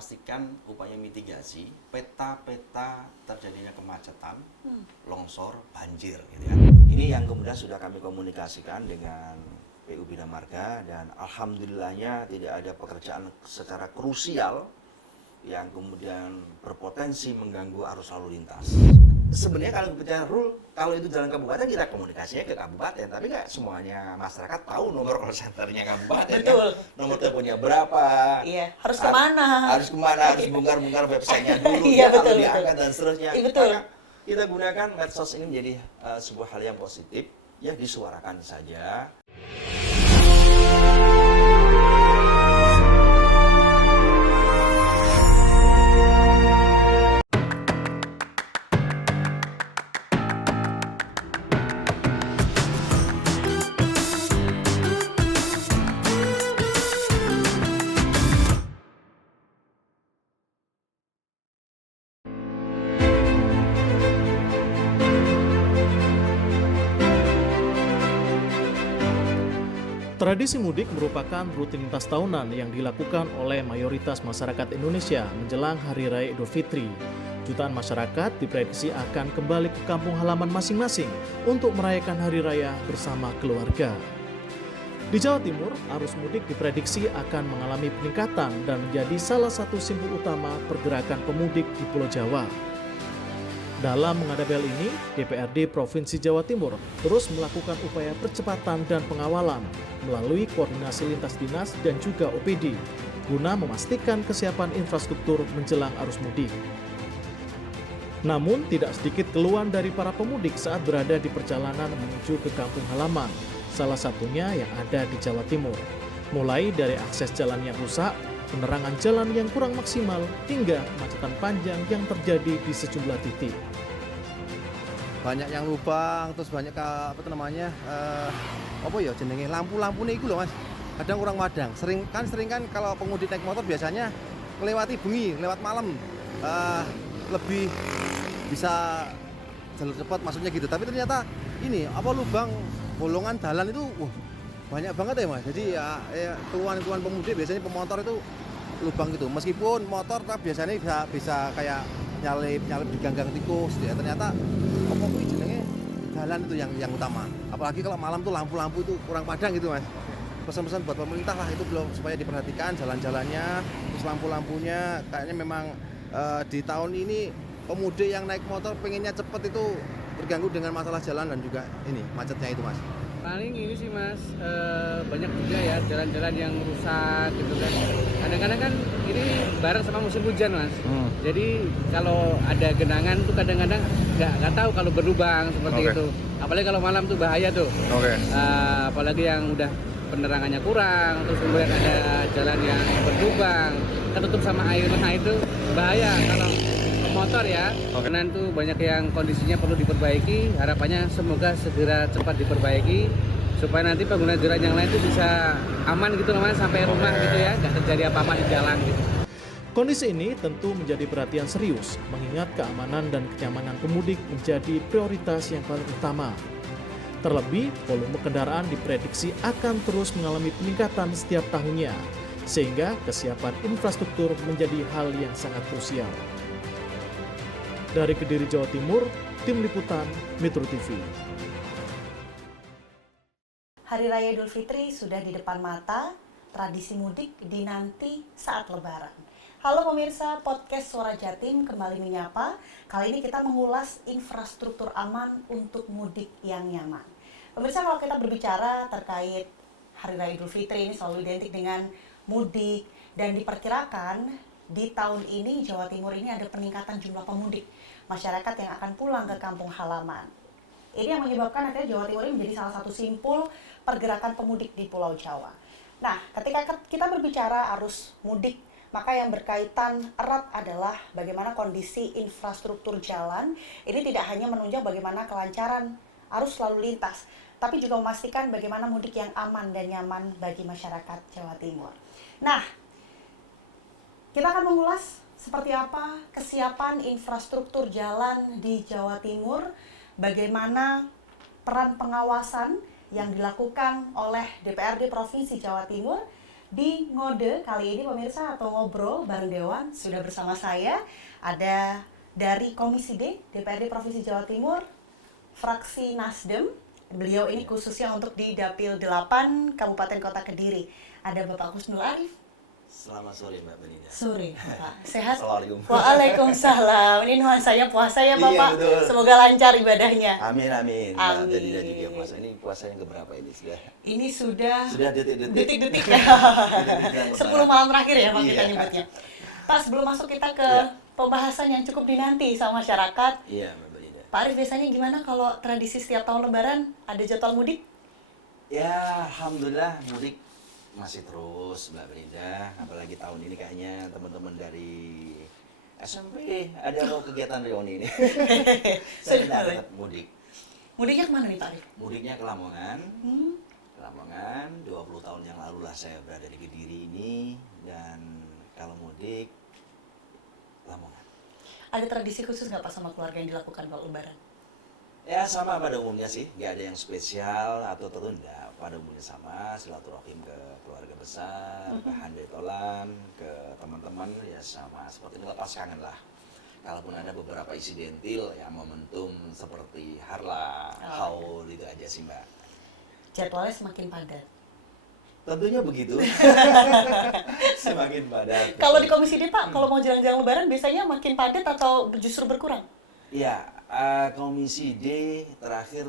memastikan upaya mitigasi peta-peta terjadinya kemacetan, longsor, banjir gitu ya. Ini yang kemudian sudah kami komunikasikan dengan PU Bina Marga dan alhamdulillahnya tidak ada pekerjaan secara krusial yang kemudian berpotensi mengganggu arus lalu lintas. Sebenarnya kalau bicara rule, kalau itu jalan kabupaten kita komunikasinya ke kabupaten, tapi nggak semuanya masyarakat tahu nomor call centernya kabupaten. Betul. Kan? Nomor teleponnya berapa? Iya, harus kemana? Harus bongkar-bongkar websitenya dulu, Iya, ya, betul, lalu diangkat dan seterusnya. Iya, betul. Maka kita gunakan medsos ini menjadi sebuah hal yang positif, ya disuarakan saja. Tradisi mudik merupakan rutinitas tahunan yang dilakukan oleh mayoritas masyarakat Indonesia menjelang Hari Raya Idul Fitri. Jutaan masyarakat diprediksi akan kembali ke kampung halaman masing-masing untuk merayakan Hari Raya bersama keluarga. Di Jawa Timur, arus mudik diprediksi akan mengalami peningkatan dan menjadi salah satu simbol utama pergerakan pemudik di Pulau Jawa. Dalam menghadapi hal ini, DPRD Provinsi Jawa Timur terus melakukan upaya percepatan dan pengawalan melalui koordinasi lintas dinas dan juga OPD, guna memastikan kesiapan infrastruktur menjelang arus mudik. Namun, tidak sedikit keluhan dari para pemudik saat berada di perjalanan menuju ke kampung halaman, salah satunya yang ada di Jawa Timur. Mulai dari akses jalan yang rusak, penerangan jalan yang kurang maksimal, hingga kemacetan panjang yang terjadi di sejumlah titik. Banyak yang lubang, terus banyak lampu-lampunya itu loh mas, kadang kurang madang. Sering kan kalau pemudik naik motor biasanya melewati bengi, lewat malam, lebih bisa jalur cepat maksudnya gitu. Tapi ternyata ini lubang bolongan jalan itu banyak banget ya mas. Jadi ya keluhan-keluhan pemudik biasanya pemotor itu lubang gitu. Meskipun motor biasanya bisa kayak nyalip di ganggang tikus ya, ternyata jenenge jalan itu yang utama. Apalagi kalau malam tuh lampu-lampu itu kurang padang gitu mas. Pesan-pesan buat pemerintah lah itu belum, supaya diperhatikan jalan-jalannya, terus lampu-lampunya. Kayaknya memang di tahun ini pemudik yang naik motor pengennya cepet itu terganggu dengan masalah jalan dan juga ini macetnya itu mas. Paling ini sih mas, banyak juga ya jalan-jalan yang rusak gitu kan. Kadang-kadang kan ini bareng sama musim hujan mas. Jadi kalau ada genangan tuh kadang-kadang nggak tahu kalau berlubang seperti itu. Apalagi kalau malam tuh bahaya tuh. Apalagi yang udah penerangannya kurang, terus kemudian ada jalan yang berlubang, ketutup sama air, nah itu bahaya kalau motor ya. Karena itu banyak yang kondisinya perlu diperbaiki. Harapannya semoga segera cepat diperbaiki supaya nanti pengguna jalan yang lain itu bisa aman gitu namanya sampai rumah gitu ya, nggak terjadi apa-apa di jalan gitu. Kondisi ini tentu menjadi perhatian serius, mengingat keamanan dan kenyamanan pemudik menjadi prioritas yang paling utama. Terlebih, volume kendaraan diprediksi akan terus mengalami peningkatan setiap tahunnya, sehingga kesiapan infrastruktur menjadi hal yang sangat krusial. Dari Kediri, Jawa Timur, Tim Liputan Metro TV. Hari Raya Idul Fitri sudah di depan mata, tradisi mudik dinanti saat Lebaran. Halo pemirsa, podcast Suara Jatim kembali menyapa. Kali ini kita mengulas infrastruktur aman untuk mudik yang nyaman. Pemirsa, kalau kita berbicara terkait Hari Raya Idul Fitri ini selalu identik dengan mudik, dan diperkirakan di tahun ini Jawa Timur ini ada peningkatan jumlah pemudik masyarakat yang akan pulang ke kampung halaman. Ini yang menyebabkan akhirnya Jawa Timur ini menjadi salah satu simpul pergerakan pemudik di Pulau Jawa. Nah, ketika kita berbicara arus mudik, maka yang berkaitan erat adalah bagaimana kondisi infrastruktur jalan. Ini tidak hanya menunjang bagaimana kelancaran arus lalu lintas, tapi juga memastikan bagaimana mudik yang aman dan nyaman bagi masyarakat Jawa Timur. Nah, kita akan mengulas seperti apa kesiapan infrastruktur jalan di Jawa Timur, bagaimana peran pengawasan yang dilakukan oleh DPRD Provinsi Jawa Timur, Di ngode kali ini pemirsa atau ngobrol bareng Dewan sudah bersama saya ada dari Komisi D DPRD Provinsi Jawa Timur fraksi Nasdem. Beliau ini khususnya untuk di Dapil 8 Kabupaten Kota Kediri. Ada Bapak Husnul Arif. Selamat sore Mbak Belinda. Sore, Bapak. Sehat? Assalamualaikum. Waalaikumsalam. Ini nuansanya puasa ya, Iya, Bapak. betul. Semoga lancar ibadahnya. Amin. Amin. Mbak Belinda juga puasa. Ini puasa yang keberapa ini sudah? Ini sudah detik-detik ya. 10 malam terakhir ya Pak kita Iya. nyebutnya. Pak, sebelum masuk kita ke Iya. pembahasan yang cukup dinanti sama masyarakat, Iya Mbak Belinda. Pak Arif biasanya gimana kalau tradisi setiap tahun Lebaran ada jadwal mudik? Ya alhamdulillah mudik masih terus Mbak Belinda. Apalagi tahun ini kayaknya teman-teman dari SMP ada mau kegiatan reuni ini. Saya Sudah tidak mudik. Mudiknya kemana nih Pak Arif? Mudiknya ke Lamongan. Hmm, Lamongan, 20 tahun yang lalu lah saya berada di Kediri ini. Dan kalau mudik, Lamongan. ada tradisi khusus nggak Pak sama keluarga yang dilakukan kalau Lebaran? Ya sama pada umumnya sih, nggak ada yang spesial atau tertunda. Pada umumnya sama, silaturahim ke keluarga besar, ke handai tolan, ke teman-teman, ya sama seperti ini, lepas kangen lah. Kalaupun ada beberapa insidentil, ya momentum seperti harla, haul, itu aja sih Mbak. Jadwalnya semakin padat. Tentunya begitu. Semakin padat. Kalau di Komisi D Pak, kalau mau jalan-jalan Lebaran biasanya makin padat atau justru berkurang? Ya, Komisi D terakhir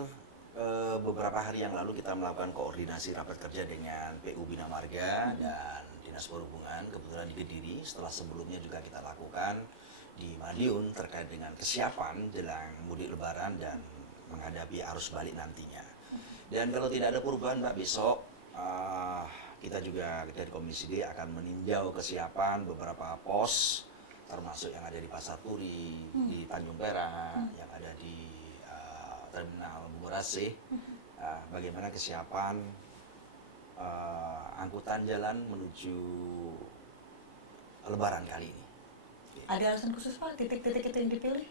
beberapa hari yang lalu kita melakukan koordinasi rapat kerja dengan PU Bina Marga dan Dinas Perhubungan kebetulan di Kediri. Setelah sebelumnya juga kita lakukan di Madiun terkait dengan kesiapan jelang mudik Lebaran dan menghadapi arus balik nantinya. Dan kalau tidak ada perubahan Mbak, besok kita juga dari Komisi D akan meninjau kesiapan beberapa pos termasuk yang ada di Pasar Turi, di Tanjung Perak, yang ada di Terminal Bungurasih, bagaimana kesiapan angkutan jalan menuju Lebaran kali ini. Ada alasan khusus Pak, titik-titik itu yang dipilih?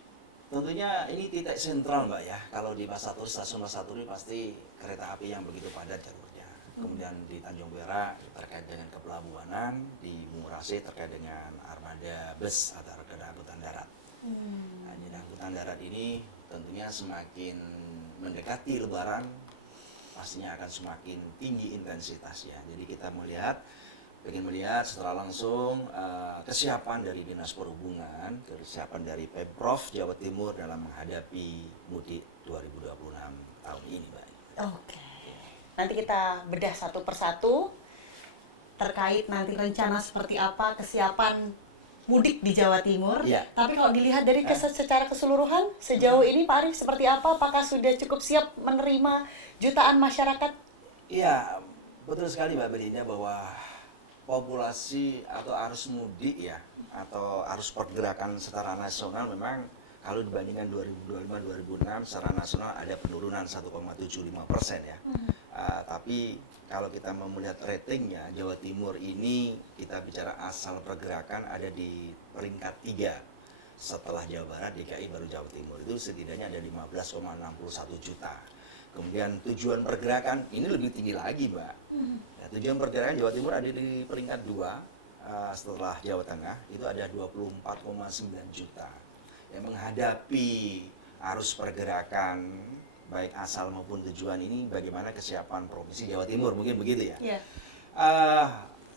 Tentunya ini titik sentral Mbak ya, kalau di Pasar Turi, stasiun Pasar Turi pasti kereta api yang begitu padat jalurnya. Kemudian di Tanjung Perak terkait dengan kepelabuhanan, di Bungurasih terkait dengan armada bus atau armada angkutan darat. Nah, jadi angkutan darat ini tentunya semakin mendekati Lebaran, pastinya akan semakin tinggi intensitasnya. Jadi kita ingin melihat secara langsung kesiapan dari Dinas Perhubungan, kesiapan dari Pemprov Jawa Timur dalam menghadapi mudik 2026 tahun ini, Mbak. Oke. Nanti kita bedah satu persatu terkait nanti rencana seperti apa kesiapan mudik di Jawa Timur. Iya. Tapi kalau dilihat dari secara keseluruhan sejauh ini Pak Arif seperti apa? Apakah sudah cukup siap menerima jutaan masyarakat? Iya, betul sekali Mbak Belinda bahwa populasi atau arus mudik ya atau arus pergerakan secara nasional memang kalau dibandingkan 2025-2026 secara nasional ada penurunan 1,75% ya. Tapi kalau kita mau melihat ratingnya, Jawa Timur ini kita bicara asal pergerakan ada di peringkat 3 setelah Jawa Barat, DKI baru Jawa Timur. Itu setidaknya ada 15,61 juta. Kemudian tujuan pergerakan ini lebih tinggi lagi Mbak. Ya, tujuan pergerakan Jawa Timur ada di peringkat 2 setelah Jawa Tengah, itu ada 24,9 juta. Yang menghadapi arus pergerakan baik asal maupun tujuan ini, bagaimana kesiapan Provinsi Jawa Timur, mungkin begitu ya. Iya.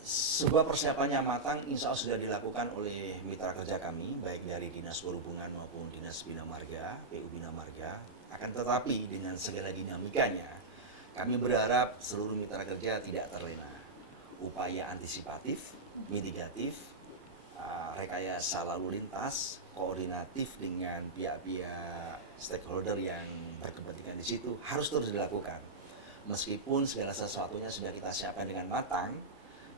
Sebuah persiapannya matang, insya Allah sudah dilakukan oleh mitra kerja kami, baik dari Dinas Perhubungan maupun Dinas Bina Marga, PU Bina Marga. Akan tetapi dengan segala dinamikanya, kami berharap seluruh mitra kerja tidak terlena. Upaya antisipatif, mitigatif, rekayasa lalu lintas, koordinatif dengan pihak-pihak stakeholder yang berkepentingan di situ harus terus dilakukan. Meskipun segala sesuatunya sudah kita siapkan dengan matang,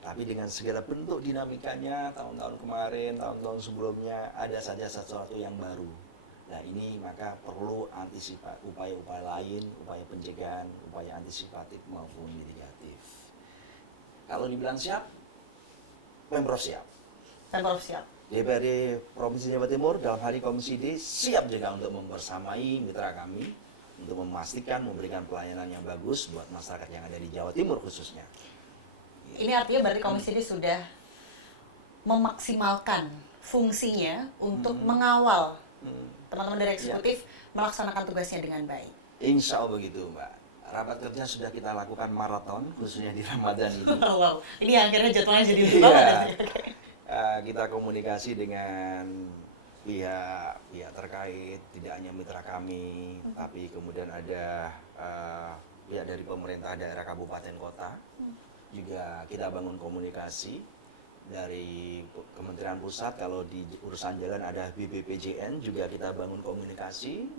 tapi dengan segala bentuk dinamikanya tahun-tahun kemarin, tahun-tahun sebelumnya ada saja sesuatu yang baru. Nah ini maka perlu upaya-upaya lain, upaya pencegahan, upaya antisipatif maupun mitigatif. Kalau dibilang siap, Pemprov siap. Pemprov siap. DPRD Provinsi Jawa Timur dalam hal ini Komisi D siap juga untuk membersamai mitra kami untuk memastikan memberikan pelayanan yang bagus buat masyarakat yang ada di Jawa Timur khususnya. Ini artinya berarti Komisi D sudah memaksimalkan fungsinya untuk mengawal teman-teman dari eksekutif melaksanakan tugasnya dengan baik. Insya Allah begitu, Mbak. Rapat kerja sudah kita lakukan maraton, khususnya di Ramadan ini. Wow, ini akhirnya jadwalnya jadi lebih banget. Kita komunikasi dengan pihak terkait, tidak hanya mitra kami, tapi kemudian ada pihak dari pemerintah daerah kabupaten kota. Juga kita bangun komunikasi dari Kementerian Pusat. Kalau di urusan jalan ada BPPJN, juga kita bangun komunikasi.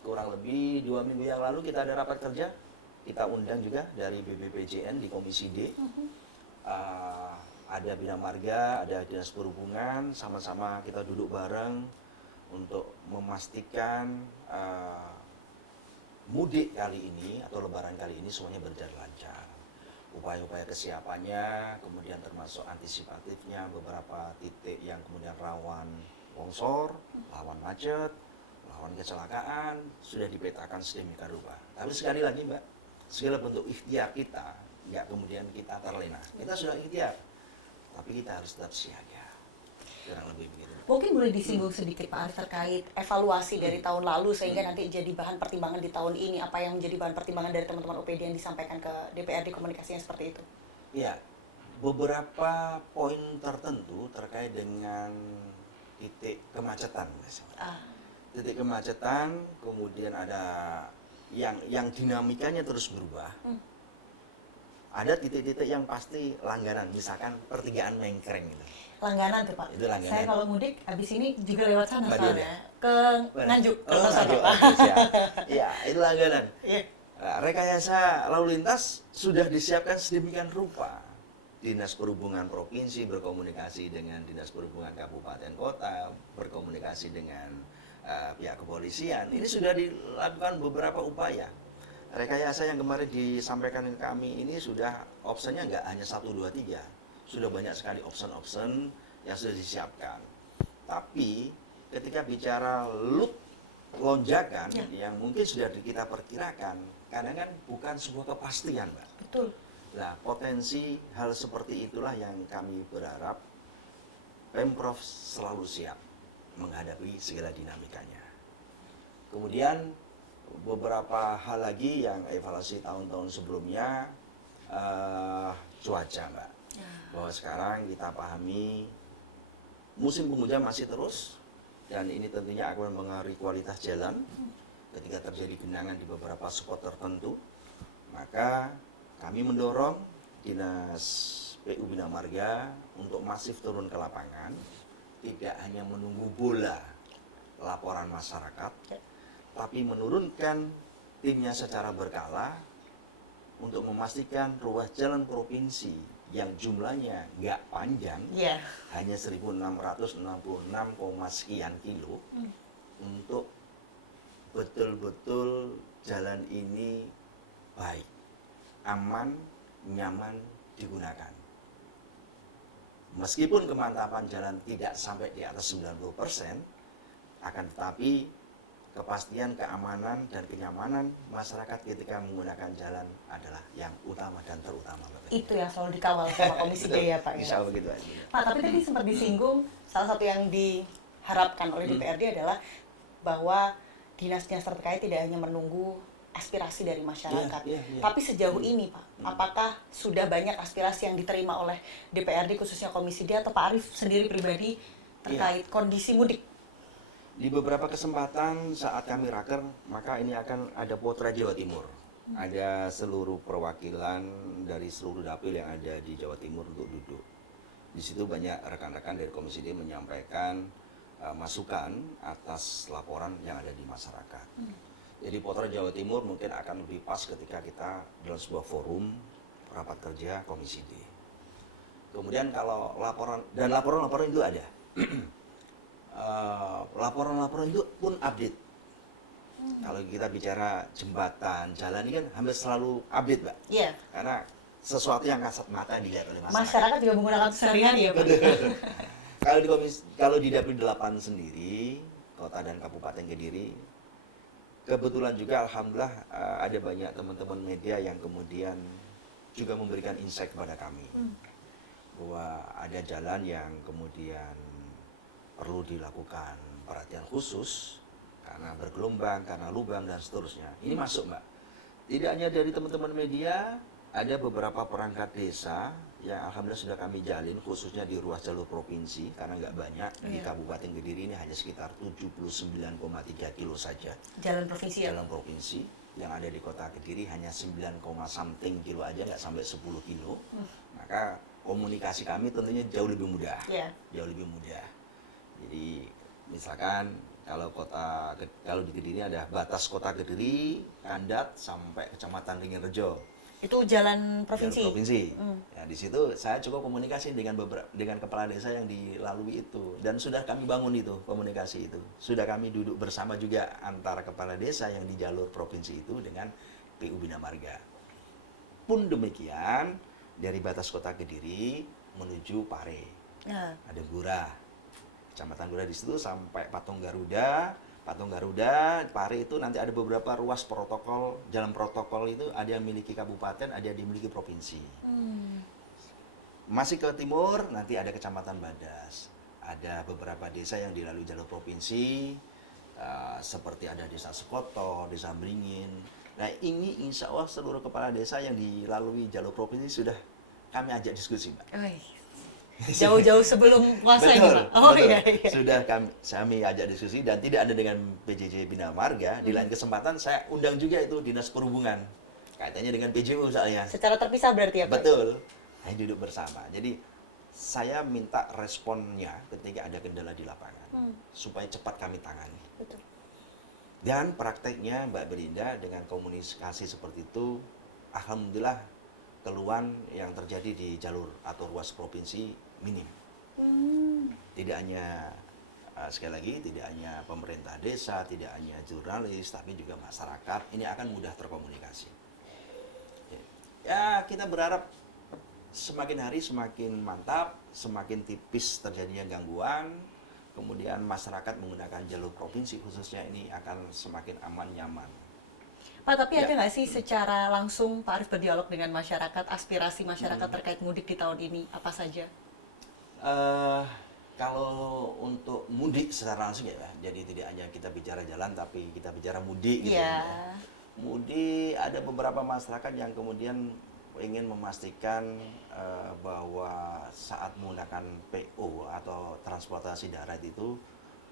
Kurang lebih 2 minggu yang lalu kita ada rapat kerja, kita undang juga dari BPPJN di Komisi D. Ada Bina Marga, ada Dinas Perhubungan, sama-sama kita duduk bareng untuk memastikan mudik kali ini atau lebaran kali ini semuanya berjalan lancar. Upaya-upaya kesiapannya, kemudian termasuk antisipatifnya, beberapa titik yang kemudian rawan longsor, rawan macet, rawan kecelakaan, sudah dipetakan sedemikian rupa. Tapi sekali lagi Mbak, segala bentuk ikhtiar kita, nggak kemudian kita terlena. Kita sudah ikhtiar, tapi kita harus tetap siaga. Kurang lebih begitu. Mungkin boleh disinggung sedikit Pak Arif terkait evaluasi dari tahun lalu sehingga nanti jadi bahan pertimbangan di tahun ini. Apa yang menjadi bahan pertimbangan dari teman-teman OPD yang disampaikan ke DPRD komunikasinya seperti itu? Ya, beberapa poin tertentu terkait dengan titik kemacetan. Titik kemacetan, kemudian ada yang dinamikanya terus berubah. Ada titik-titik yang pasti langganan, misalkan pertigaan Mengkreng gitu. Langganan tuh Pak. Itu langganan. Saya kalau mudik habis ini juga lewat sana Mbak soalnya. Ke Nganjuk. Nganjuk. Iya, itu langganan. Iya. Nah, rekayasa lalu lintas sudah disiapkan sedemikian rupa. Dinas Perhubungan Provinsi berkomunikasi dengan Dinas Perhubungan Kabupaten Kota, berkomunikasi dengan pihak kepolisian. Ini sudah dilakukan beberapa upaya. Rekayasa yang kemarin disampaikan ke kami ini sudah opsinya nggak hanya 1, 2, 3. Sudah banyak sekali opsi-opsi yang sudah disiapkan. Tapi ketika bicara lonjakan yang mungkin sudah kita perkirakan, kadang kan bukan sebuah kepastian, Mbak. Betul. Nah, potensi hal seperti itulah yang kami berharap Pemprov selalu siap menghadapi segala dinamikanya. Kemudian beberapa hal lagi yang evaluasi tahun-tahun sebelumnya, cuaca Mbak. Bahwa sekarang kita pahami musim penghujan masih terus, dan ini tentunya akan mempengaruhi kualitas jalan. Ketika terjadi genangan di beberapa spot tertentu, maka kami mendorong Dinas PU Bina Marga untuk masif turun ke lapangan, tidak hanya menunggu bola laporan masyarakat, tapi menurunkan timnya secara berkala untuk memastikan ruas jalan provinsi yang jumlahnya nggak panjang, hanya 1.666, sekian kilo, untuk betul-betul jalan ini baik, aman, nyaman digunakan. Meskipun kemantapan jalan tidak sampai di atas 90%, akan tetapi kepastian, keamanan, dan kenyamanan masyarakat ketika menggunakan jalan adalah yang utama dan terutama. Itu yang selalu dikawal sama Komisi D ya Pak. Insya Allah begitu aja. Pak, tapi tadi sempat disinggung, salah satu yang diharapkan oleh DPRD adalah bahwa dinas-dinas terkait tidak hanya menunggu aspirasi dari masyarakat. Tapi sejauh ini Pak, apakah sudah banyak aspirasi yang diterima oleh DPRD khususnya Komisi D atau Pak Arif sendiri pribadi terkait kondisi mudik? Di beberapa kesempatan saat kami raker, maka ini akan ada potret Jawa Timur. Ada seluruh perwakilan dari seluruh dapil yang ada di Jawa Timur untuk duduk. Di situ banyak rekan-rekan dari Komisi D menyampaikan masukan atas laporan yang ada di masyarakat. Jadi potret Jawa Timur mungkin akan lebih pas ketika kita dalam sebuah forum rapat kerja Komisi D. Kemudian kalau laporan itu ada. Laporan-laporan itu pun update. Kalau kita bicara jembatan, jalan ini kan hampir selalu update, Mbak. Iya. Karena sesuatu yang kasat mata dilihat oleh masyarakat. Masyarakat juga menggunakan sehari-hari ya Pak. Kalau di Dapil 8 sendiri, Kota dan Kabupaten Kediri, kebetulan juga alhamdulillah ada banyak teman-teman media yang kemudian juga memberikan insight kepada kami bahwa ada jalan yang kemudian perlu dilakukan perhatian khusus karena bergelombang, karena lubang dan seterusnya. Ini masuk, Mbak. Tidak hanya dari teman-teman media, ada beberapa perangkat desa yang alhamdulillah sudah kami jalin khususnya di ruas jalur provinsi karena nggak banyak. Di Kabupaten Kediri ini hanya sekitar 79,3 kilo saja. Jalan provinsi ya? Jalan provinsi yang ada di kota Kediri hanya 9, something kilo aja, nggak sampai 10 kilo. Maka komunikasi kami tentunya jauh lebih mudah. Jauh lebih mudah. Jadi misalkan kalau di Kediri ada batas kota Kediri, Kandat sampai Kecamatan Ringin-Rejo. Itu jalan provinsi. Jalan provinsi. Ya, di situ saya cukup komunikasi dengan kepala desa yang dilalui itu dan sudah kami bangun itu komunikasi itu. Sudah kami duduk bersama juga antara kepala desa yang di jalur provinsi itu dengan PU Bina Marga. Pun demikian dari batas kota Kediri menuju Pare. Ada Gura. Kecamatan Gura di situ sampai Patung Garuda, Pare itu nanti ada beberapa ruas protokol, jalan protokol itu ada yang miliki kabupaten, ada yang dimiliki provinsi. Masih ke timur nanti ada Kecamatan Badas, ada beberapa desa yang dilalui jalur provinsi, seperti ada Desa Sekoto, Desa Beringin. Nah ini insya Allah seluruh kepala desa yang dilalui jalur provinsi sudah kami ajak diskusi, Mbak. Jauh-jauh sebelum puasa ini, Pak? Betul. Iya. Sudah kami ajak diskusi dan tidak ada dengan PJJ Bina Marga. Di lain kesempatan saya undang juga itu Dinas Perhubungan. Kaitannya dengan PJU misalnya. Secara terpisah berarti ya, Pak? Betul. Saya duduk bersama. Jadi saya minta responnya ketika ada kendala di lapangan. Supaya cepat kami tangani. Betul. Dan prakteknya Mbak Belinda dengan komunikasi seperti itu, alhamdulillah keluhan yang terjadi di jalur atau ruas provinsi minim. Tidak hanya sekali lagi tidak hanya pemerintah desa, tidak hanya jurnalis, tapi juga masyarakat ini akan mudah terkomunikasi. Ya kita berharap semakin hari semakin mantap, semakin tipis terjadinya gangguan, kemudian masyarakat menggunakan jalur provinsi khususnya ini akan semakin aman nyaman. Pak, tapi ada nggak sih secara langsung Pak Arief berdialog dengan masyarakat, aspirasi masyarakat terkait mudik di tahun ini apa saja? Kalau untuk mudik secara langsung ya, jadi tidak hanya kita bicara jalan tapi kita bicara mudik gitu ya. Mudik ada beberapa masyarakat yang kemudian ingin memastikan bahwa saat menggunakan PO atau transportasi darat itu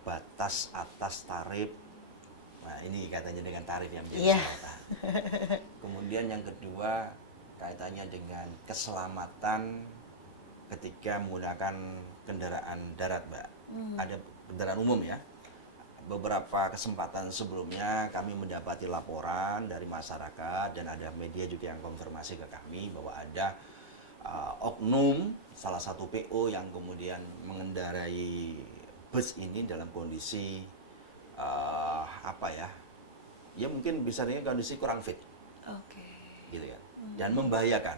batas atas tarif. Nah ini kaitannya dengan tarif yang menjadi sorotan. Kemudian yang kedua kaitannya dengan keselamatan ketika menggunakan kendaraan darat, Mbak. Ada kendaraan umum ya. Beberapa kesempatan sebelumnya kami mendapati laporan dari masyarakat dan ada media juga yang konfirmasi ke kami bahwa ada oknum salah satu PO yang kemudian mengendarai bus ini dalam kondisi ya mungkin bisa dengan kondisi kurang fit, gitu ya, dan membahayakan.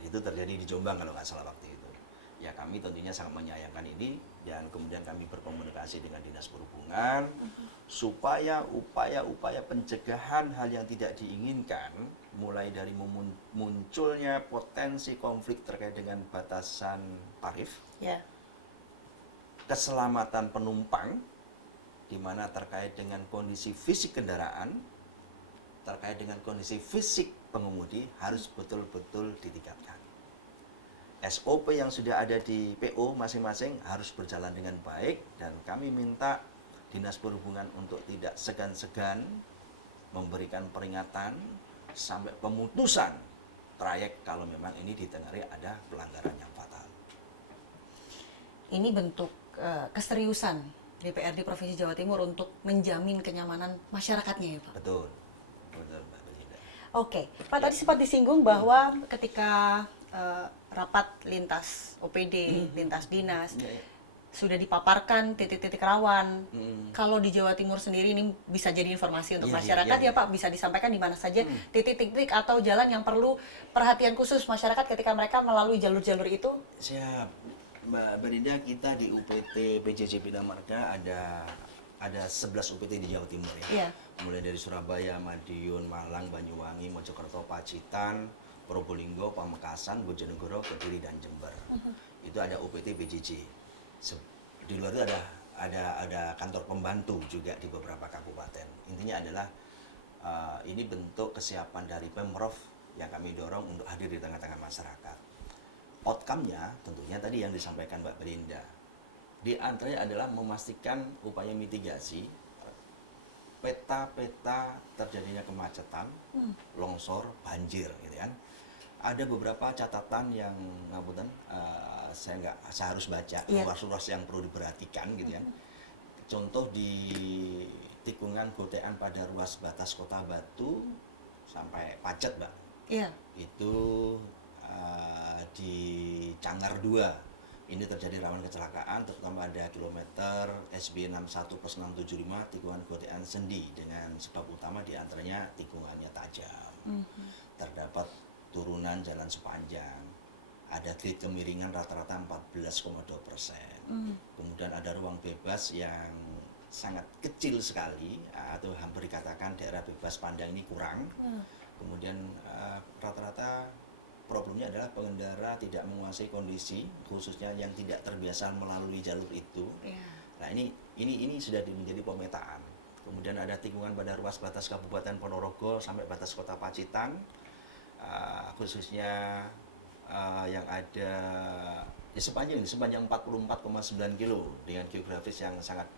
Itu terjadi di Jombang kalau nggak salah waktu itu. Ya kami tentunya sangat menyayangkan ini dan kemudian kami berkomunikasi dengan Dinas Perhubungan supaya upaya-upaya pencegahan hal yang tidak diinginkan, mulai dari munculnya potensi konflik terkait dengan batasan tarif, keselamatan penumpang, di mana terkait dengan kondisi fisik kendaraan, terkait dengan kondisi fisik pengemudi harus betul-betul ditingkatkan. SOP yang sudah ada di PO masing-masing harus berjalan dengan baik dan kami minta Dinas Perhubungan untuk tidak segan-segan memberikan peringatan sampai pemutusan trayek kalau memang ini ditengarai ada pelanggaran yang fatal. Ini bentuk keseriusan DPRD Provinsi Jawa Timur untuk menjamin kenyamanan masyarakatnya ya Pak? Betul Mbak Belinda. Oke, Pak tadi sempat disinggung bahwa ketika rapat lintas OPD, lintas dinas, sudah dipaparkan titik-titik rawan. Kalau di Jawa Timur sendiri ini bisa jadi informasi untuk masyarakat ya Pak, bisa disampaikan di mana saja titik-titik atau jalan yang perlu perhatian khusus masyarakat ketika mereka melalui jalur-jalur itu? Siap. Mbak Belinda, kita di UPT PJJ Bina Marga ada ada 11 UPT di Jawa Timur ya. Iya. Mulai dari Surabaya, Madiun, Malang, Banyuwangi, Mojokerto, Pacitan, Probolinggo, Pamekasan, Bojonegoro, Kediri dan Jember. Itu ada UPT PJJ. Di luar itu ada kantor pembantu juga di beberapa kabupaten. Intinya adalah ini bentuk kesiapan dari Pemprov yang kami dorong untuk hadir di tengah-tengah masyarakat. Outcome-nya tentunya tadi yang disampaikan Mbak Belinda. Di antaranya adalah memastikan upaya mitigasi peta-peta terjadinya kemacetan, longsor, banjir, gitu kan. Ada beberapa catatan yang ngapunten, saya harus baca ruas-ruas yang perlu diperhatikan, gitu kan. Contoh di tikungan gotean pada ruas batas Kota Batu sampai Pacet, Mbak. Iya. Itu di Canggar 2 ini terjadi rawan kecelakaan, terutama pada kilometer SB 61+675 tikungan gotean Sendi dengan sebab utama diantaranya tikungannya tajam. Terdapat turunan jalan sepanjang, ada grade kemiringan rata-rata 14,2%. Kemudian ada ruang bebas yang sangat kecil sekali, atau hampir dikatakan daerah bebas pandang ini kurang. Kemudian rata-rata problemnya adalah pengendara tidak menguasai kondisi, khususnya yang tidak terbiasa melalui jalur itu. Nah ini sudah menjadi pemetaan. Kemudian ada tikungan pada ruas batas Kabupaten Ponorogo sampai batas Kota Pacitan, khususnya yang ada di sepanjang 44,9 kilo dengan geografis yang sangat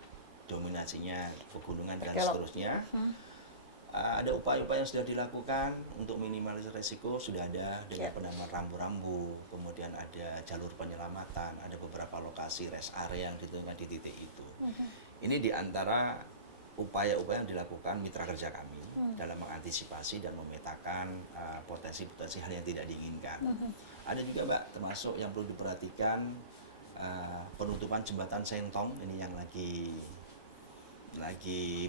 dominasinya pegunungan dan seterusnya. Ada upaya-upaya yang sudah dilakukan untuk minimalisir resiko, sudah ada dengan penanaman rambu-rambu, kemudian ada jalur penyelamatan, ada beberapa lokasi rest area yang ditentukan di titik itu. Ini diantara upaya-upaya yang dilakukan mitra kerja kami dalam mengantisipasi dan memetakan potensi-potensi hal yang tidak diinginkan. Ada juga Mbak, termasuk yang perlu diperhatikan penutupan jembatan Sentong, ini yang lagi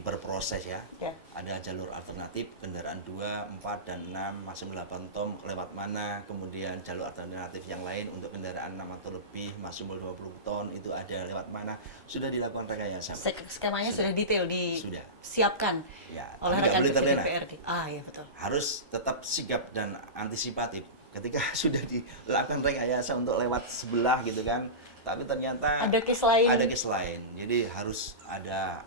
berproses ya. Ada jalur alternatif kendaraan 2, 4, dan 6 maksimum 8 ton lewat mana, kemudian jalur alternatif yang lain untuk kendaraan 6 atau lebih maksimum 20 ton itu ada lewat mana, sudah dilakukan rekayasa. Skemanya sudah detail disiapkan ya, oleh rekan DPRD. Iya betul. Harus tetap sigap dan antisipatif ketika sudah dilakukan rekayasa untuk lewat sebelah gitu kan, tapi ternyata ada case lain. Jadi harus ada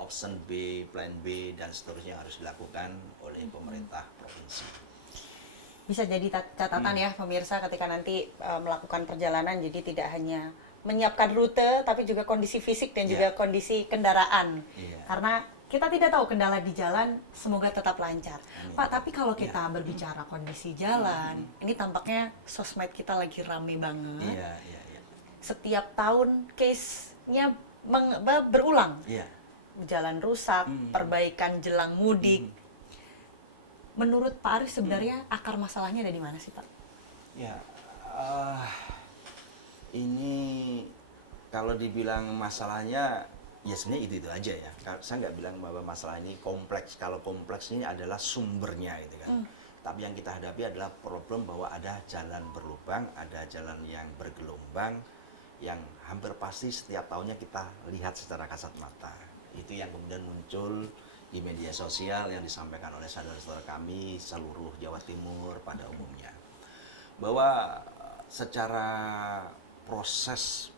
option B, plan B, dan seterusnya harus dilakukan oleh pemerintah provinsi. Bisa jadi catatan ya pemirsa ketika nanti melakukan perjalanan, jadi tidak hanya menyiapkan rute tapi juga kondisi fisik dan juga kondisi kendaraan. Karena kita tidak tahu kendala di jalan, semoga tetap lancar. Pak, tapi kalau kita berbicara kondisi jalan, ini tampaknya sosmed kita lagi rame banget. Setiap tahun case-nya berulang. Jalan rusak, perbaikan jelang mudik. Menurut Pak Arif sebenarnya akar masalahnya ada di mana sih Pak? Ini kalau dibilang masalahnya ya sebenarnya itu aja ya. Saya nggak bilang bahwa masalah ini kompleks. Kalau kompleks ini adalah sumbernya gitu kan. Tapi yang kita hadapi adalah problem bahwa ada jalan berlubang, ada jalan yang bergelombang, yang hampir pasti setiap tahunnya kita lihat secara kasat mata. Itu yang kemudian muncul di media sosial yang disampaikan oleh saudara-saudara kami seluruh Jawa Timur pada umumnya. Bahwa secara proses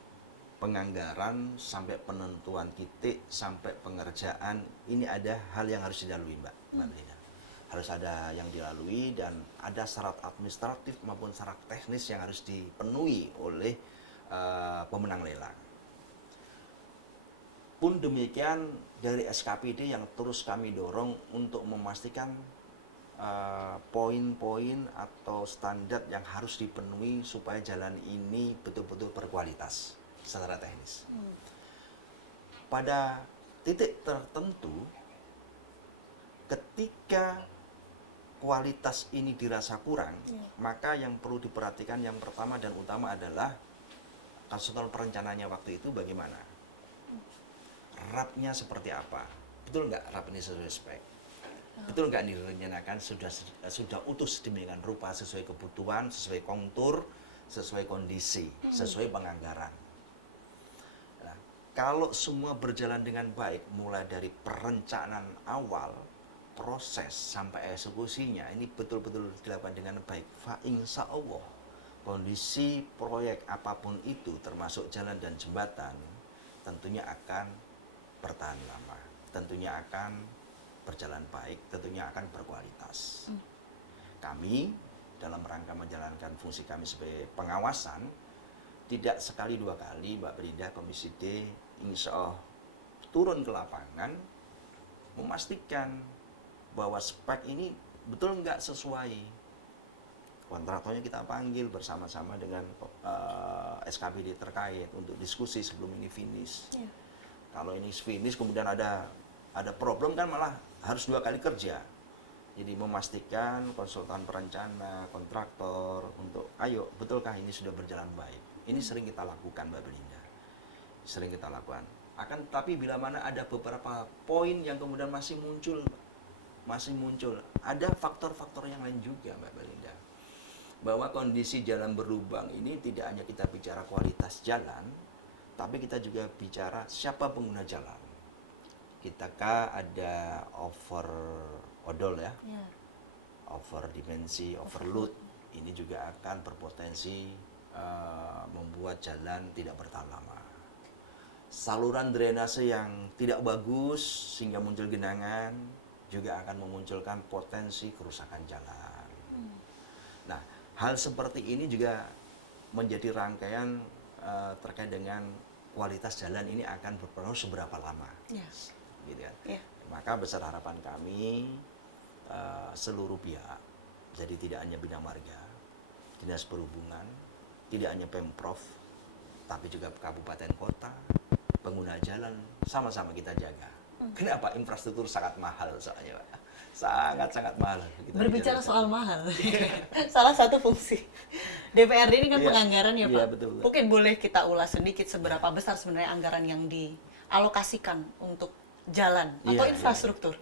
penganggaran sampai penentuan titik sampai pengerjaan ini ada hal yang harus dilalui Mbak Melina. Harus ada yang dilalui dan ada syarat administratif maupun syarat teknis yang harus dipenuhi oleh pemenang lelang. Pun demikian dari SKPD yang terus kami dorong untuk memastikan poin-poin atau standar yang harus dipenuhi supaya jalan ini betul-betul berkualitas secara teknis. Pada titik tertentu, ketika kualitas ini dirasa kurang, maka yang perlu diperhatikan yang pertama dan utama adalah konsultan perencananya waktu itu bagaimana? RAP-nya seperti apa? Betul nggak RAP ini sesuai spek? Betul nggak direncanakan sudah utuh sedemikian rupa sesuai kebutuhan, sesuai kontur, sesuai kondisi, sesuai penganggaran? Nah, kalau semua berjalan dengan baik, mulai dari perencanaan awal, proses sampai eksekusinya, ini betul-betul dilakukan dengan baik. Fa insya Allah, kondisi proyek apapun itu, termasuk jalan dan jembatan, tentunya akan bertahan lama, tentunya akan berjalan baik, tentunya akan berkualitas. Kami dalam rangka menjalankan fungsi kami sebagai pengawasan, tidak sekali dua kali Mbak Belinda, Komisi D insya Allah turun ke lapangan memastikan bahwa spek ini betul nggak sesuai. Kontraktornya kita panggil bersama-sama dengan SKPD terkait untuk diskusi sebelum ini finish. Iya. Kalau ini finish kemudian ada problem kan malah harus dua kali kerja. Jadi memastikan konsultan perencana, kontraktor untuk ayo betulkah ini sudah berjalan baik. Ini sering kita lakukan Mbak Belinda. Sering kita lakukan. Akan tapi bila mana ada beberapa poin yang kemudian masih muncul. Ada faktor-faktor yang lain juga Mbak Belinda. Bahwa kondisi jalan berlubang ini tidak hanya kita bicara kualitas jalan, tapi kita juga bicara siapa pengguna jalan. Kita ada over odol ya, over dimensi, overload. Ini juga akan berpotensi membuat jalan tidak bertahan lama. Saluran drainase yang tidak bagus sehingga muncul genangan juga akan memunculkan potensi kerusakan jalan. Nah, hal seperti ini juga menjadi rangkaian terkait dengan kualitas jalan ini akan berpengaruh seberapa lama. Yes. Gitu kan. Yeah. Maka besar harapan kami seluruh pihak, jadi tidak hanya Bina Marga, Dinas Perhubungan, tidak hanya Pemprov, tapi juga kabupaten kota, pengguna jalan, sama-sama kita jaga. Kenapa? Infrastruktur sangat mahal soalnya, Pak. Sangat-sangat mahal. Berbicara soal mahal, salah satu fungsi DPRD ini kan Iya. penganggaran ya Pak. Iya, betul. Mungkin boleh kita ulas sedikit seberapa besar sebenarnya anggaran yang dialokasikan untuk jalan atau Iya, infrastruktur.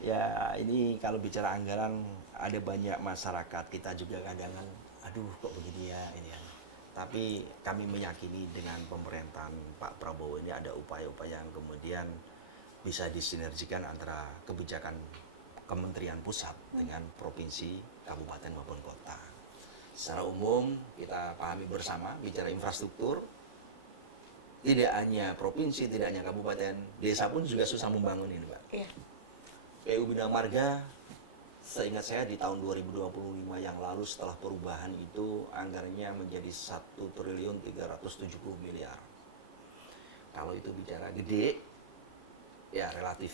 Ya, ini kalau bicara anggaran, ada banyak masyarakat kita juga kadang-kadang, aduh kok begini ya ini ya. Tapi kami meyakini dengan pemerintahan Pak Prabowo ini ada upaya-upaya yang kemudian bisa disinergikan antara kebijakan Kementerian Pusat dengan provinsi, kabupaten maupun kota. Secara umum kita pahami bersama bicara infrastruktur, tidak hanya provinsi, tidak hanya kabupaten, desa pun juga susah membangun ini, Pak. Iya. PU Bina Marga, seingat saya di tahun 2025 yang lalu setelah perubahan itu anggarannya menjadi 1.370 miliar. Kalau itu bicara gede, ya relatif.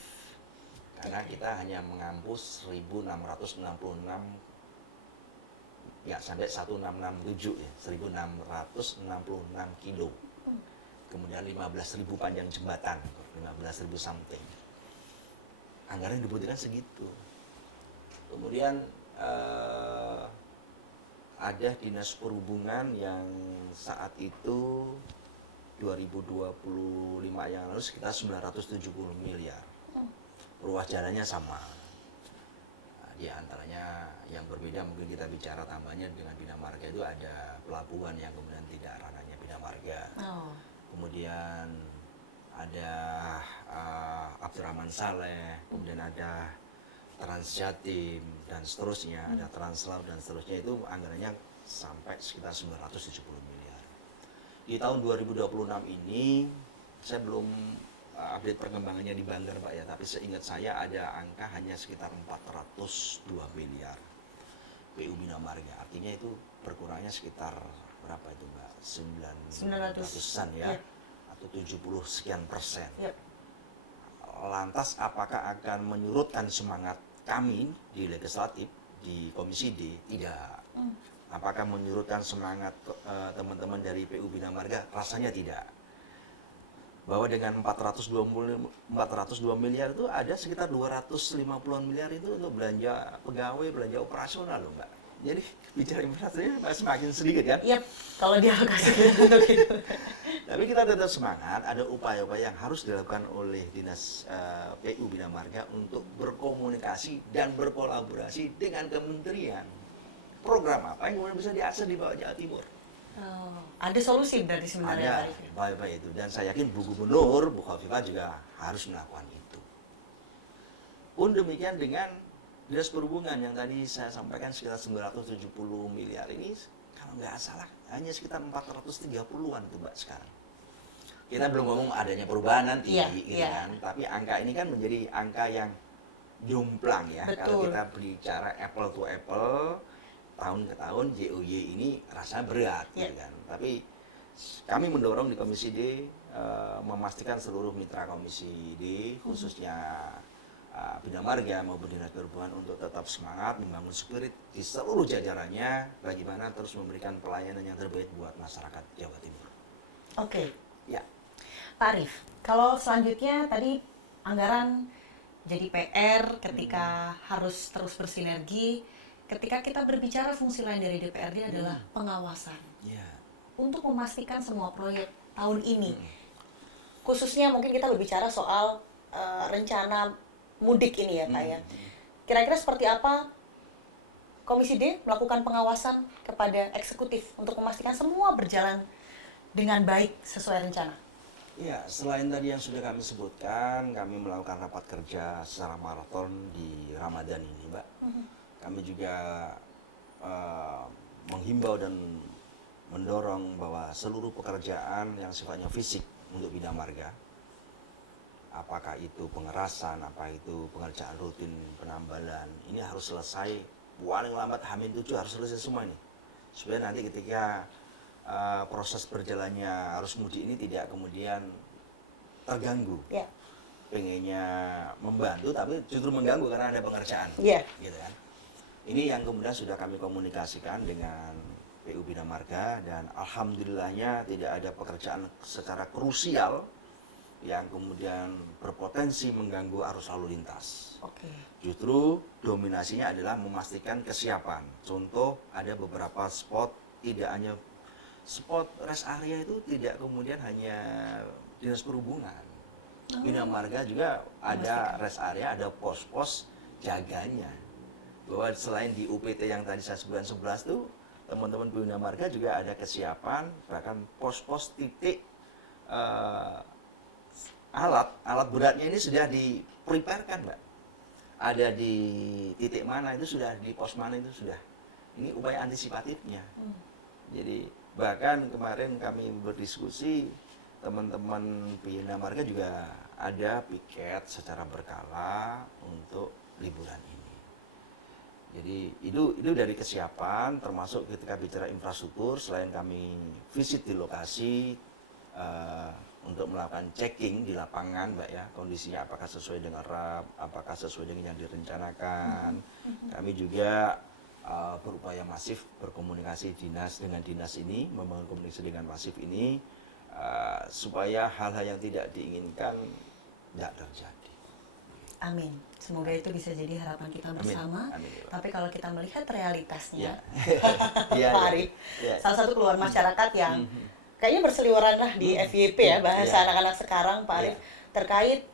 Karena kita hanya mengampus 1.666, ya sampai 1.667 ya, 1.666 kilo. Kemudian 15.000 panjang jembatan, 15.000 something. Anggaran dibutuhkan segitu. Kemudian ada Dinas Perhubungan yang saat itu 2025 yang lalu sekitar 970 miliar. Ruas jalannya sama. Nah, di antaranya yang berbeda mungkin kita bicara tambahnya dengan Bina Marga itu ada pelabuhan yang kemudian tidak ranahnya Bina Marga. Oh. Kemudian ada Abdurrahman Saleh, kemudian ada Transjatim dan seterusnya, ada Translaut dan seterusnya, itu anggarannya sampai sekitar 970 miliar. Di tahun 2026 ini saya belum update perkembangannya di Banggar Pak ya, tapi seingat saya ada angka hanya sekitar 402 miliar PU Bina Marga. Artinya itu berkurangnya sekitar berapa itu Mbak? 900-an ya, Yep. atau 70 sekian persen. Yep. Lantas apakah akan menyurutkan semangat kami di legislatif, di Komisi D? Tidak. Apakah menyurutkan semangat teman-teman dari PU Bina Marga? Rasanya tidak. Bahwa dengan 402 miliar itu ada sekitar 250-an miliar itu untuk belanja pegawai, belanja operasional loh Mbak. Jadi bicara infrastruktur semakin sedikit kan? Yep, kalau dialokasikan untuk itu. Tapi kita tetap semangat, ada upaya-upaya yang harus dilakukan oleh Dinas PU Bina Marga untuk berkomunikasi dan berkolaborasi dengan kementerian. Program apa yang kemudian bisa diakses di bawah Jawa Timur. Oh, ada solusi berarti sebenarnya Pak Ada Arif. baik-baik itu, dan saya yakin Bu Gubernur, Bu Khofifah juga harus melakukan itu. Pun demikian dengan Dinas Perhubungan yang tadi saya sampaikan sekitar 970 miliar ini, kalau nggak salah hanya sekitar 430-an tuh Mbak sekarang. Kita belum ngomong adanya perubahan nanti, Iya, gitu iya. kan. Tapi angka ini kan menjadi angka yang jomplang ya. Kalau Betul. kita bicara apple to apple, tahun ke tahun JOY ini rasanya berat, Iya. gitu kan. Tapi kami mendorong di Komisi D memastikan seluruh mitra Komisi D, khususnya Bina Marga maupun Dinas Perhubungan untuk tetap semangat membangun spirit di seluruh jajarannya, bagaimana terus memberikan pelayanan yang terbaik buat masyarakat Jawa Timur. Oke, Ya, Pak Arif, kalau selanjutnya tadi anggaran jadi PR ketika harus terus bersinergi. Ketika kita berbicara fungsi lain dari DPRD adalah pengawasan ya, untuk memastikan semua proyek tahun ini. Khususnya mungkin kita berbicara soal rencana mudik ini ya Pak ya. Kira-kira seperti apa Komisi D melakukan pengawasan kepada eksekutif untuk memastikan semua berjalan dengan baik sesuai rencana? ya. Selain tadi yang sudah kami sebutkan, kami melakukan rapat kerja secara maraton di Ramadan ini, Mbak. Kami juga menghimbau dan mendorong bahwa seluruh pekerjaan yang sifatnya fisik untuk Bina Marga, apakah itu pengerasan, apa itu pengerjaan rutin penambalan, ini harus selesai paling lambat H-7 harus selesai semua ini, supaya nanti ketika proses berjalannya arus mudik ini tidak kemudian terganggu. Ya. Pengennya membantu tapi justru mengganggu karena ada pengerjaan, Iya. gitu kan. Ini yang kemudian sudah kami komunikasikan dengan PU Bina Marga, dan alhamdulillahnya tidak ada pekerjaan secara krusial yang kemudian berpotensi mengganggu arus lalu lintas. Oke. Justru dominasinya adalah memastikan kesiapan. Contoh, ada beberapa spot, tidak hanya spot rest area itu tidak kemudian hanya Dinas Perhubungan. Bina Marga juga ada rest area, ada pos-pos jaganya. Bahwa selain di UPT yang tadi saya sebutkan 11 itu, teman-teman Bina Marga juga ada kesiapan, bahkan pos-pos titik alat beratnya ini sudah di-prepare-kan, Mbak. Ada di titik mana itu sudah, di pos mana itu sudah. Ini upaya antisipatifnya. Jadi bahkan kemarin kami berdiskusi, teman-teman Bina Marga juga ada piket secara berkala untuk liburan ini. Jadi itu dari kesiapan, termasuk ketika bicara infrastruktur, selain kami visit di lokasi untuk melakukan checking di lapangan, Mbak ya, kondisinya apakah sesuai dengan RAP, apakah sesuai dengan yang direncanakan. Kami juga berupaya masif berkomunikasi dengan dinas ini, membangun komunikasi dengan masif ini, supaya hal-hal yang tidak diinginkan tidak terjadi. Amin. Semoga itu bisa jadi harapan kita bersama. Amin. Ya, Pak. Tapi kalau kita melihat realitasnya, Iya, Pak iya. Arif, Iya. salah satu keluhan masyarakat yang kayaknya berseliweran lah di FYP ya, bahasa Iya. anak-anak sekarang, Pak Arif, terkait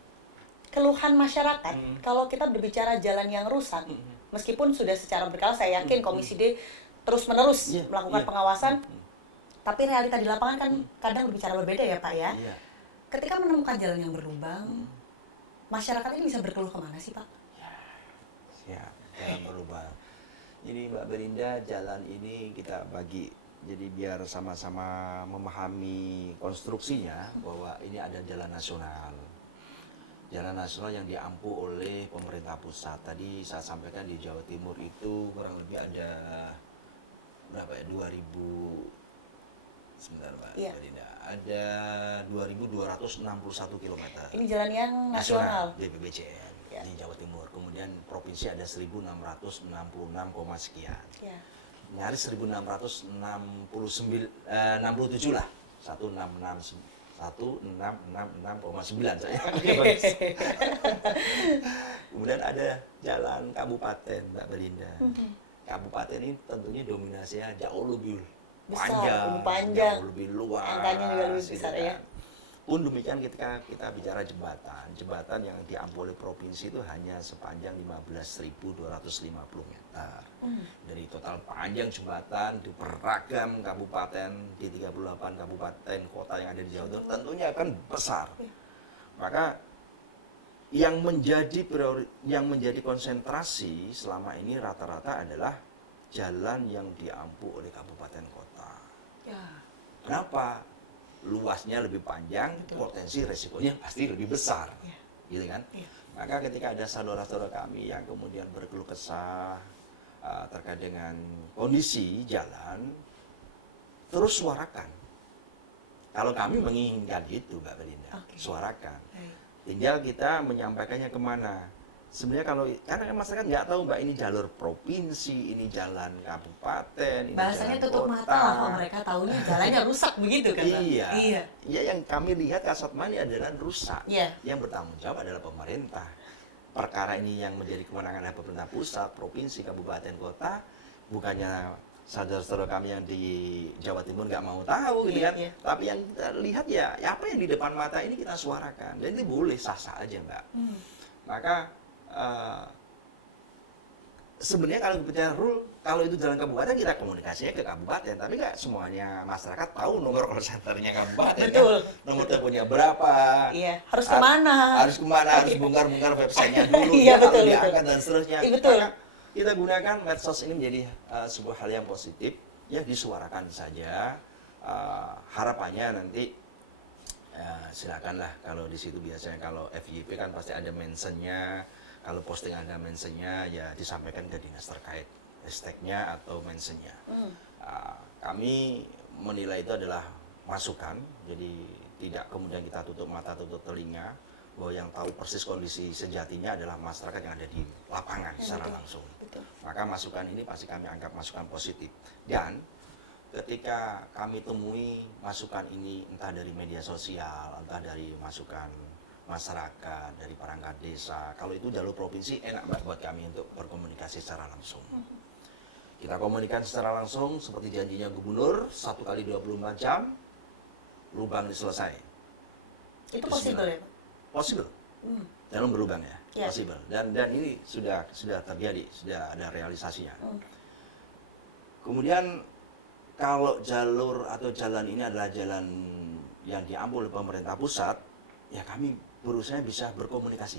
keluhan masyarakat. Kalau kita berbicara jalan yang rusak, meskipun sudah secara berkala, saya yakin Komisi D terus-menerus Iya, melakukan iya. pengawasan, tapi realita di lapangan kan kadang berbicara berbeda ya Pak ya. Iya. Ketika menemukan jalan yang berlubang, masyarakat ini bisa berkeluh kemana sih Pak? Ya, jalan berubah. Ini Mbak Belinda, jalan ini kita bagi, jadi biar sama-sama memahami konstruksinya, bahwa ini ada jalan nasional. Jalan nasional yang diampu oleh pemerintah pusat. Tadi saya sampaikan di Jawa Timur itu kurang lebih ada berapa ya, 2000, sebentar Mbak Iya. Belinda, ada 2261 km. Ini jalan yang nasional. DPBCN Ya. di Jawa Timur. Kemudian provinsi ada 1666, sekian. Ya. Nyaris 1667 lah. 1666,9 saya. Kemudian ada jalan kabupaten, Mbak Belinda. Kabupaten ini tentunya dominasinya jauh lebih Besar, panjang, lebih panjang. jauh lebih luas. Angkanya juga lebih gitu besar, kan. ya. Pun demikian ketika kita bicara jembatan yang diampu oleh provinsi itu hanya sepanjang 15.250 meter. Dari total panjang jembatan di beragam kabupaten, di 38 kabupaten kota yang ada di Jawa Timur tentunya akan besar. Maka yang menjadi konsentrasi selama ini rata-rata adalah jalan yang diampu oleh kabupaten kota. Ya. Kenapa? Luasnya lebih panjang, potensi resikonya pasti lebih besar, gitu kan? Maka ketika ada saudara-saudara kami yang kemudian berkeluh kesah terkait dengan kondisi jalan, terus suarakan. Kalau kami menginginkan itu, Mbak Belinda, suarakan. Tinggal kita menyampaikannya kemana. Sebenarnya karena kan masyarakat nggak tahu, Mbak, ini jalur provinsi, ini jalan kabupaten, ini Bahasanya jalan tutup kota. mata lah kalau mereka taunya jalannya rusak begitu kan. Pak? Iya. Iya. Ya, yang kami lihat Kasat Mani adalah rusak. Iya. Yang bertanggung jawab adalah pemerintah. Perkara ini yang menjadi kewenangan dari pemerintah pusat, provinsi, kabupaten, kota, bukannya saudara-saudara kami yang di Jawa Timur nggak mau tahu, gitu kan? Tapi yang kita lihat ya apa yang di depan mata ini kita suarakan. Dan itu boleh sah-sah aja, Mbak. Maka sebenarnya kalau bicara rule, kalau itu jalan kabupaten kita komunikasinya ke kabupaten, tapi nggak semuanya masyarakat tahu nomor call centernya kabupaten. Betul. Kan? Nomor teleponnya berapa? Iya. Harus kemana? Harus bongkar-bongkar websitenya dulu, Iya, ya, betul, diangkat betul. dan seterusnya. Iya, betul. Maka kita gunakan medsos ini menjadi sebuah hal yang positif, ya disuarakan saja. Harapannya nanti silakanlah kalau di situ biasanya kalau FYP kan pasti ada mentionnya. Kalau posting ada mentionnya ya disampaikan ke dinas terkait hashtagnya atau mentionnya. Kami menilai itu adalah masukan, jadi tidak kemudian kita tutup mata tutup telinga, bahwa yang tahu persis kondisi sejatinya adalah masyarakat yang ada di lapangan secara langsung. Maka masukan ini pasti kami anggap masukan positif. Dan ketika kami temui masukan ini entah dari media sosial, entah dari masukan masyarakat, dari perangkat desa, kalau itu jalur provinsi enak banget buat kami untuk berkomunikasi secara langsung. Kita komunikasi secara langsung seperti janjinya gubernur, 1 kali 24 jam, lubang diselesai. Itu possible ya, Pak? Possible. Dalam berlubang ya, possible. Dan ini sudah terjadi, sudah ada realisasinya. Kemudian kalau jalur atau jalan ini adalah jalan yang diambil oleh pemerintah pusat, ya kami berusaha bisa berkomunikasi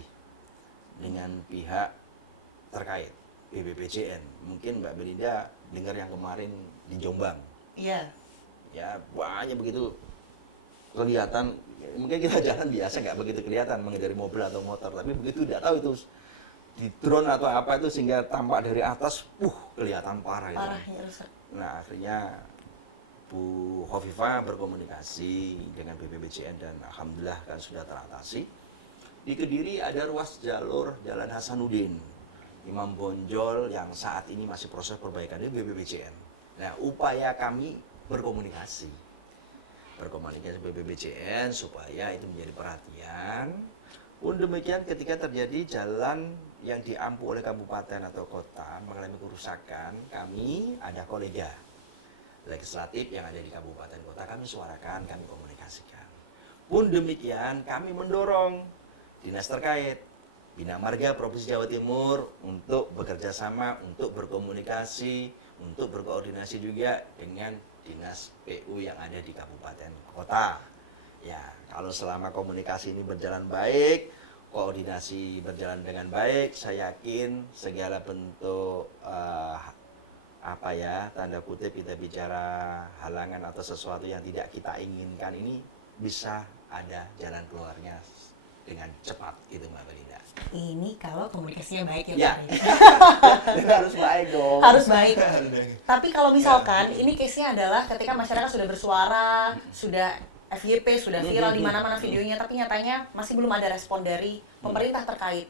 dengan pihak terkait, BPPJN. Mungkin Mbak Belinda dengar yang kemarin di Jombang. Iya. Ya banyak begitu kelihatan, mungkin kita jalan biasa nggak begitu kelihatan menghindari mobil atau motor, tapi begitu tidak tahu itu di drone atau apa itu sehingga tampak dari atas, kelihatan parah. Parahnya rusak. Nah akhirnya Bu Khofifah berkomunikasi dengan BPPJN dan alhamdulillah kan sudah teratasi. Di Kediri ada ruas jalur Jalan Hasanuddin, Imam Bonjol yang saat ini masih proses perbaikan di BPPJN. Nah upaya kami berkomunikasi BPPJN supaya itu menjadi perhatian. Pun demikian ketika terjadi jalan yang diampu oleh kabupaten atau kota mengalami kerusakan, kami ada kolega legislatif yang ada di kabupaten kota, kami suarakan, kami komunikasikan. Pun demikian kami mendorong dinas terkait, Bina Marga Provinsi Jawa Timur untuk bekerja sama, untuk berkomunikasi, untuk berkoordinasi juga dengan dinas PU yang ada di kabupaten kota. Ya, kalau selama komunikasi ini berjalan baik, koordinasi berjalan dengan baik, saya yakin segala bentuk tanda kutip kita bicara halangan atau sesuatu yang tidak kita inginkan ini bisa ada jalan keluarnya dengan cepat gitu Mbak Belinda. Ini kalau komunikasinya baik ya, Ya. Pak. Harus baik dong. Harus baik. Tapi kalau misalkan ini case-nya adalah ketika masyarakat sudah bersuara, sudah FYP, sudah viral di mana-mana videonya, tapi nyatanya masih belum ada respon dari pemerintah terkait.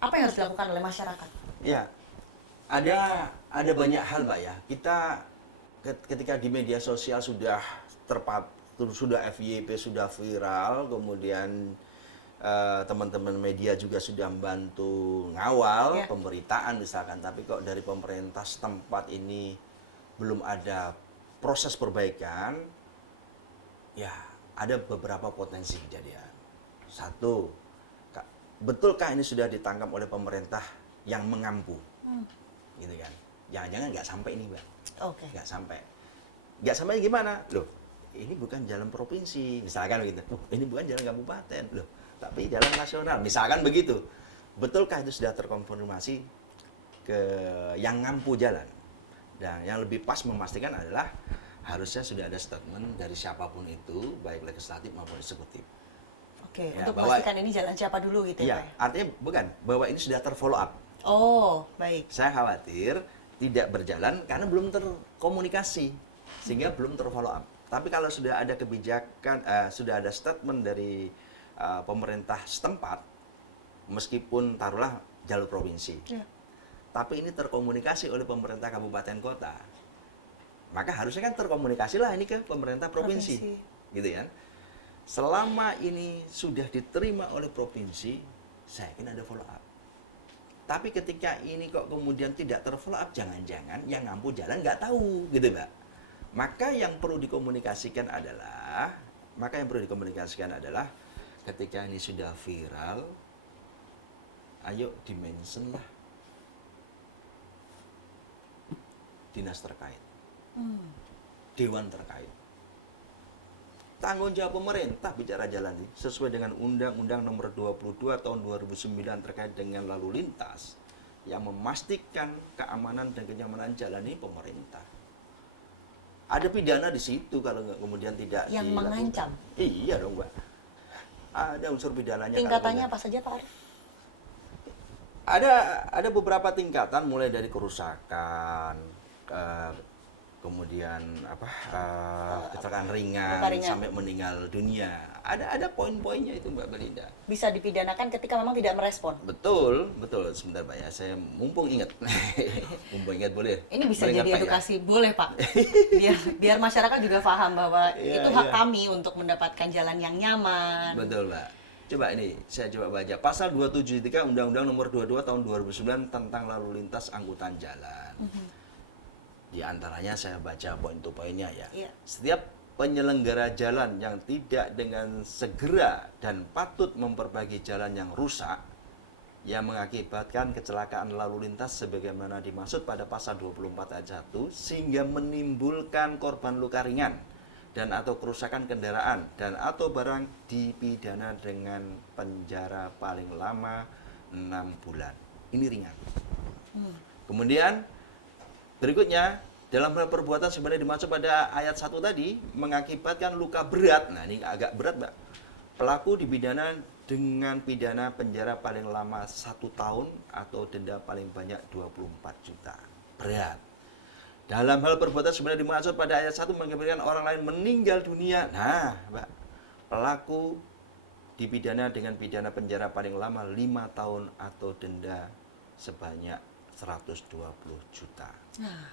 Apa yang harus dilakukan oleh masyarakat? Ya. Ada banyak hal Mbak ya. Kita ketika di media sosial sudah sudah FYP, sudah viral, kemudian teman-teman media juga sudah membantu ngawal pemberitaan misalkan, tapi kok dari pemerintah setempat ini belum ada proses perbaikan, ya ada beberapa potensi kejadian. Satu, betulkah ini sudah ditangkap oleh pemerintah yang mengampu? Gitu kan. Jangan-jangan nggak sampai ini, Mbak. Oke. Nggak sampai. Nggak sampai gimana? Loh, ini bukan jalan provinsi, misalkan begitu. Ini bukan jalan kabupaten, loh, tapi jalan nasional, misalkan begitu. Betulkah itu sudah terkonfirmasi ke yang ngampu jalan? Dan yang lebih pas memastikan adalah harusnya sudah ada statement dari siapapun itu, baik legislatif maupun eksekutif. Oke, Ya, untuk bahwa- memastikan ini jalan siapa dulu gitu Iya, ya Pak ya? artinya bukan bahwa ini sudah terfollow up. Oh, baik. Saya khawatir tidak berjalan karena belum terkomunikasi sehingga belum terfollow up. Tapi kalau sudah ada kebijakan, sudah ada statement dari pemerintah setempat, meskipun taruhlah jalur provinsi, Ya. tapi ini terkomunikasi oleh pemerintah kabupaten kota, maka harusnya kan terkomunikasilah ini ke pemerintah provinsi, gitu kan? Selama ini sudah diterima oleh provinsi, saya yakin ada follow up. Tapi ketika ini kok kemudian tidak terfollow up, jangan-jangan yang ngampu jalan nggak tahu, gitu Mbak. Maka yang perlu dikomunikasikan adalah, ketika ini sudah viral, ayo dimention lah dinas terkait, dewan terkait. Tanggung jawab pemerintah bicara jalan ini sesuai dengan Undang-Undang Nomor 22 Tahun 2009 terkait dengan lalu lintas yang memastikan keamanan dan kenyamanan jalan ini pemerintah. Ada pidana di situ kalau kemudian tidak Yang dilakukan. mengancam. Iya dong, Mbak. Ada unsur pidananya. kalau Tingkatannya kemudian- apa saja Pak Arif? ada beberapa tingkatan mulai dari kerusakan, kemudian kecelakaan ringan luka ringan. sampai meninggal dunia. Ada poin-poinnya itu Mbak Belinda. Bisa dipidanakan ketika memang tidak merespon. Betul. Sebentar Pak ya, saya mumpung ingat. Mumpung ingat boleh. Ini bisa Boleh ingat, jadi Pak, ya? edukasi, boleh Pak. Biar masyarakat juga paham bahwa Iya, itu hak iya. kami untuk mendapatkan jalan yang nyaman. Betul, Mbak. Coba ini, saya coba baca. Pasal 273 Undang-Undang Nomor 22 Tahun 2009 tentang lalu lintas angkutan jalan. Di antaranya saya baca poin to poinnya ya. Iya. Setiap penyelenggara jalan yang tidak dengan segera dan patut memperbaiki jalan yang rusak yang mengakibatkan kecelakaan lalu lintas sebagaimana dimaksud pada pasal 24 ayat 1 sehingga menimbulkan korban luka ringan dan atau kerusakan kendaraan dan atau barang dipidana dengan penjara paling lama 6 bulan. Ini ringan. Kemudian berikutnya, dalam hal perbuatan sebenarnya dimaksud pada ayat 1 tadi mengakibatkan luka berat. Nah, ini agak berat, Mbak. Pelaku dipidana dengan pidana penjara paling lama 1 tahun atau denda paling banyak 24 juta. Berat. Dalam hal perbuatan sebenarnya dimaksud pada ayat 1 mengakibatkan orang lain meninggal dunia. Nah, Mbak, pelaku dipidana dengan pidana penjara paling lama 5 tahun atau denda sebanyak 120 juta. Nah,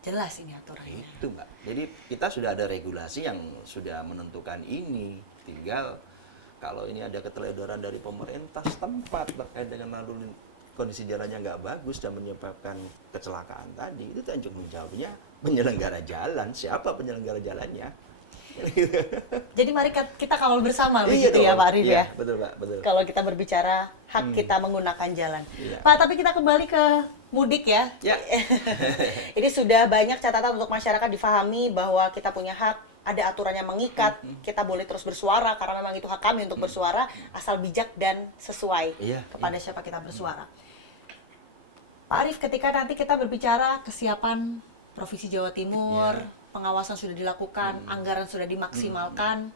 jelas ini aturannya. Itu Mbak. Jadi kita sudah ada regulasi yang sudah menentukan ini. Tinggal kalau ini ada keteledoran dari pemerintah setempat terkait dengan lalu kondisi jalannya nggak bagus dan menyebabkan kecelakaan tadi, itu tanggung jawabnya penyelenggara jalan. Siapa penyelenggara jalannya? Jadi mari kita kawal bersama Iya begitu ya dong. Pak Arif Iya, ya. betul Pak, betul. Kalau kita berbicara hak kita menggunakan jalan. Iya. Pak, tapi kita kembali ke mudik ya. Ya. Ini sudah banyak catatan untuk masyarakat difahami bahwa kita punya hak, ada aturan yang mengikat, kita boleh terus bersuara karena memang itu hak kami untuk bersuara asal bijak dan sesuai Iya, kepada siapa kita bersuara. Pak Arif, ketika nanti kita berbicara kesiapan Provinsi Jawa Timur, Iya. pengawasan sudah dilakukan, anggaran sudah dimaksimalkan,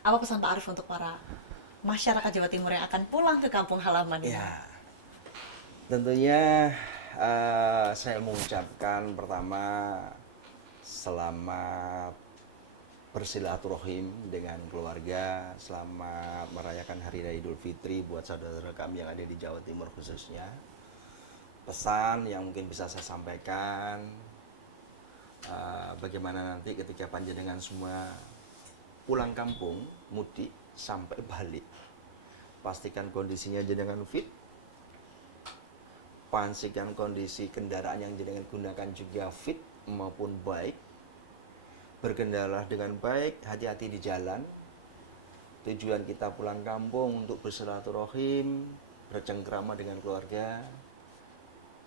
apa pesan Pak Arif untuk para masyarakat Jawa Timur yang akan pulang ke kampung halaman ini? Ya, tentunya saya mengucapkan pertama selamat bersilaturahim dengan keluarga, selamat merayakan Hari Raya Idul Fitri buat saudara kami yang ada di Jawa Timur khususnya. Pesan yang mungkin bisa saya sampaikan, bagaimana nanti ketika panjenengan semua pulang kampung, mudik sampai balik, pastikan kondisinya jenengan fit, pastikan kondisi kendaraan yang jenengan gunakan juga fit maupun baik, berkendara dengan baik, hati-hati di jalan. Tujuan kita pulang kampung untuk bersilaturahim, bercengkrama dengan keluarga.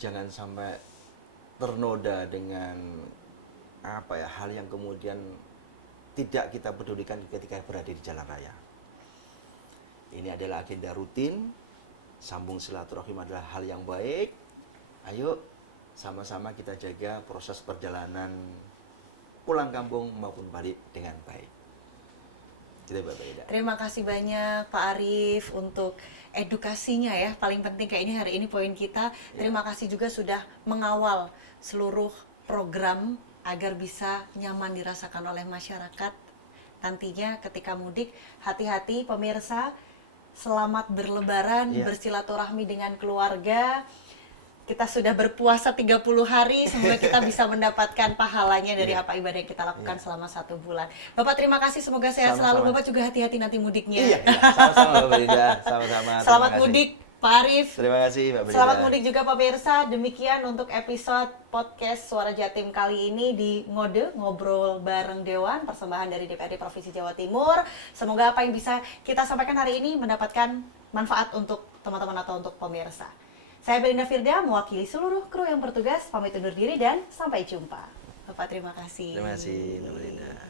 Jangan sampai ternoda dengan hal yang kemudian tidak kita pedulikan ketika berada di jalan raya. Ini adalah agenda rutin, sambung silaturahim adalah hal yang baik. Ayo sama-sama kita jaga proses perjalanan pulang kampung maupun balik dengan baik. Gitu, Mbak Frida. Terima kasih banyak Pak Arief untuk edukasinya ya. Paling penting kayaknya hari ini poin kita. Terima kasih juga sudah mengawal seluruh program agar bisa nyaman dirasakan oleh masyarakat. Nantinya ketika mudik, hati-hati pemirsa, selamat berlebaran, bersilaturahmi dengan keluarga. Kita sudah berpuasa 30 hari, semoga kita bisa mendapatkan pahalanya dari apa ibadah yang kita lakukan selama 1 bulan. Bapak terima kasih, semoga sehat selalu. Bapak juga hati-hati nanti mudiknya. Iya, sama-sama Mbak Frida, sama-sama. Selamat mudik Pak Arief. Terima kasih Mbak Frida. Selamat mudik juga pemirsa. Demikian untuk episode podcast Suara Jatim kali ini di Ngode, Ngobrol Bareng Dewan, persembahan dari DPRD Provinsi Jawa Timur. Semoga apa yang bisa kita sampaikan hari ini mendapatkan manfaat untuk teman-teman atau untuk pemirsa. Saya Belinda Firda, mewakili seluruh kru yang bertugas, pamit undur diri dan sampai jumpa. Bapak terima kasih. Terima kasih Mbak Frida.